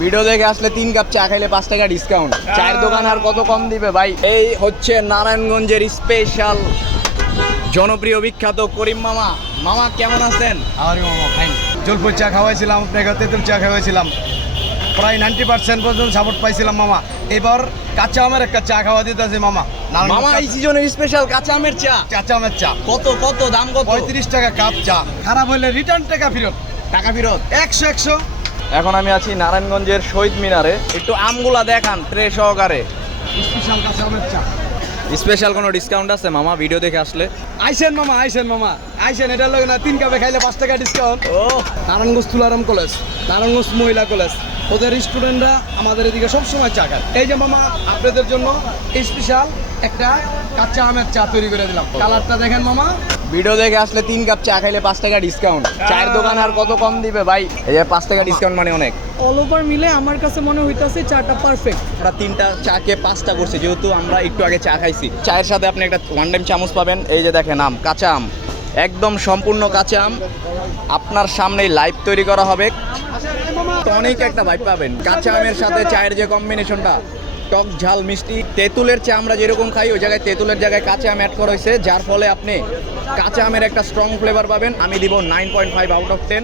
Video দেখে আসলে 3 cup চা খাইলে 5 টাকা ডিসকাউন্ট। চায়ের দোকান আর কত কম দিবে ভাই। এই হচ্ছে নারায়ণগঞ্জের স্পেশাল জনপ্রিয় বিখ্যাত করিম মামা। মামা কেমন আছেন? আরে মামা ফাইন। জলপুর চা খাওয়াইছিলাম আপনাকে, তেঁতুল চা খাওয়াইছিলাম, প্রায় 90% পর্যন্ত সাপোর্ট পাইছিলাম মামা। এবার কাঁচা আমের একটা চা খাওয়া দিতেছে মামা। মামা এই সিজনের স্পেশাল কাঁচা আমের চা। কাঁচা আমের চা কত কত দাম কত? 35 টাকা কাপ চা। খারাপ হলে রিটার্ন টাকা ফেরত। টাকা ফেরত 100। এখন আমি আছি নারায়ণগঞ্জের শহীদ মিনারে। একটু আমগুলা দেখান ট্রে সহকারে। স্পেশাল কাঁচা আমের চা। স্পেশাল কোনো ডিসকাউন্ট আছে মামা ভিডিও দেখে আসলে? আইসেন মামা, আইসেন মামা, আইসেন। এটার লগে না 3 কাপে খাইলে 5 টাকা ডিসকাউন্ট। ও নারায়ণগঞ্জ তুলারাম কলেজ, নারায়ণগঞ্জ মহিলা কলেজ, ওদের স্টুডেন্টরা আমাদের এদিকে সবসময় চা খায়। এই যে মামা আপনাদের জন্য স্পেশাল একটা কাঁচা আমের চা তৈরি করে দিলাম। কালারটা দেখেন মামা। ভিডিও দেখে আসলে 3 কাপ চা খাইলে 5 টাকা ডিসকাউন্ট। চায়ের দোকান আর কত কম দিবে ভাই? এই যে 5 টাকা ডিসকাউন্ট মানে অনেক। অল ওভার মিলে আমার কাছে মনে হইতাছে চাটা পারফেক্ট। আমরা 3টা চাকে 5টা করছি, যেহেতু আমরা একটু আগে চা খাইছি। চায়ের সাথে আপনি একটা ওয়ান টাইম চামচ পাবেন। এই যে দেখেন আম, কাঁচা আম, একদম সম্পূর্ণ কাঁচা আম আপনার সামনেই লাইভ তৈরি করা হবে। অনেক একটা ভাইব পাবেন কাঁচা আমের সাথে চায়ের যে কম্বিনেশনটা, টক ঝাল মিষ্টি। তেঁতুলের চা আমরা যেরকম খাই ওই জায়গায় তেঁতুলের জায়গায় কাঁচা আম অ্যাড করা হয়েছে, যার ফলে আপনি কাঁচা আমের একটা স্ট্রং ফ্লেভার পাবেন। আমি দিব 9.5 আউট অফ 10।